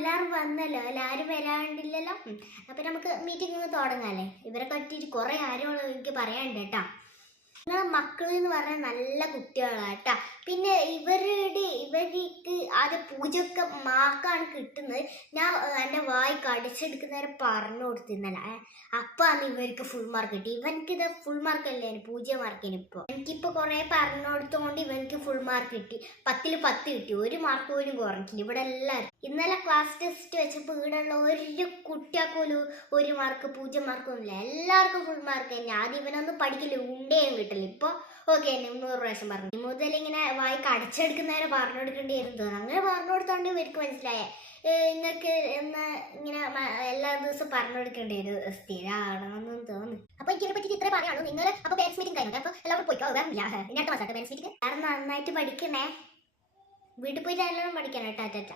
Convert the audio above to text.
എല്ലാവരും വന്നല്ലോ, എല്ലാവരും വരാണ്ടില്ലല്ലോ. അപ്പം നമുക്ക് മീറ്റിംഗ് തുടങ്ങാല്ലേ. ഇവരെ പറ്റിയിട്ട് കുറേ കാര്യങ്ങൾ എനിക്ക് പറയാനുണ്ട് കേട്ടോ. നിങ്ങളെ മക്കൾ എന്ന് പറഞ്ഞാൽ നല്ല കുട്ടികളാണ് കേട്ടോ. പിന്നെ ഇവർക്ക് ആദ്യം പൂജയൊക്കെ മാർക്കാണ് കിട്ടുന്നത്. ഞാൻ എൻ്റെ വായി കടിച്ചെടുക്കുന്നവരെ പറഞ്ഞു കൊടുത്തിരുന്നല്ല. അപ്പാണ് ഇവർക്ക് ഫുൾ മാർക്ക് കിട്ടി. ഇവൻക്കിത് ഫുൾ മാർക്കല്ലേ, 0 മാർക്കിന്. എനിക്കിപ്പോൾ കുറേ പറഞ്ഞു കൊടുത്തുകൊണ്ട് ഇവൻക്ക് ഫുൾ മാർക്ക് കിട്ടി. 10ൽ 10 കിട്ടി. 1 മാർക്ക് പോലും കുറഞ്ഞിട്ടില്ല. ഇവിടെ എല്ലാവരും ഇന്നലെ ക്ലാസ് ടെസ്റ്റ് വെച്ചപ്പോൾ ഇവിടെയുള്ള ഒരു കുട്ടിയാക്കോലും 1 മാർക്ക് 0 മാർക്കൊന്നുമില്ല. എല്ലാവർക്കും ഫുൾ മാർക്ക് തന്നെ. ആദ്യം ഇവനൊന്നും പഠിക്കില്ല, ഉണ്ടേയും കിട്ടില്ല. ഇപ്പോൾ ഓക്കെ 100 പ്രാവശ്യം പറഞ്ഞു. മുതൽ ഇങ്ങനെ വായി കടിച്ചെടുക്കുന്നവരെ പറഞ്ഞു കൊടുക്കേണ്ടിയിരുന്നു. അങ്ങനെ പറഞ്ഞു കൊടുത്തോണ്ട് ഇവർക്ക് മനസ്സിലായേ നിങ്ങൾക്ക് ഇങ്ങനെ എല്ലാ ദിവസവും പറഞ്ഞു കൊടുക്കേണ്ടി ഒരു സ്ഥിരമാണെന്ന് തോന്നുന്നു. അപ്പോൾ എനിക്കിതിനെ പറ്റി ഇത്രേ പറയാനുള്ളൂ. നിങ്ങൾ അപ്പോൾ പേരൻസ് മീറ്റിംഗ് കഴിഞ്ഞു. അപ്പോൾ എല്ലാവരും പോയിക്കോ. ഇനി അടുത്ത മാസമായിട്ട് പേരൻസ് മീറ്റിംഗ്. കാരണം നന്നായിട്ട് പഠിക്കണേ. വീട്ടിൽ പോയിട്ട് എല്ലാവരും പഠിക്കണം. ടാറ്റ.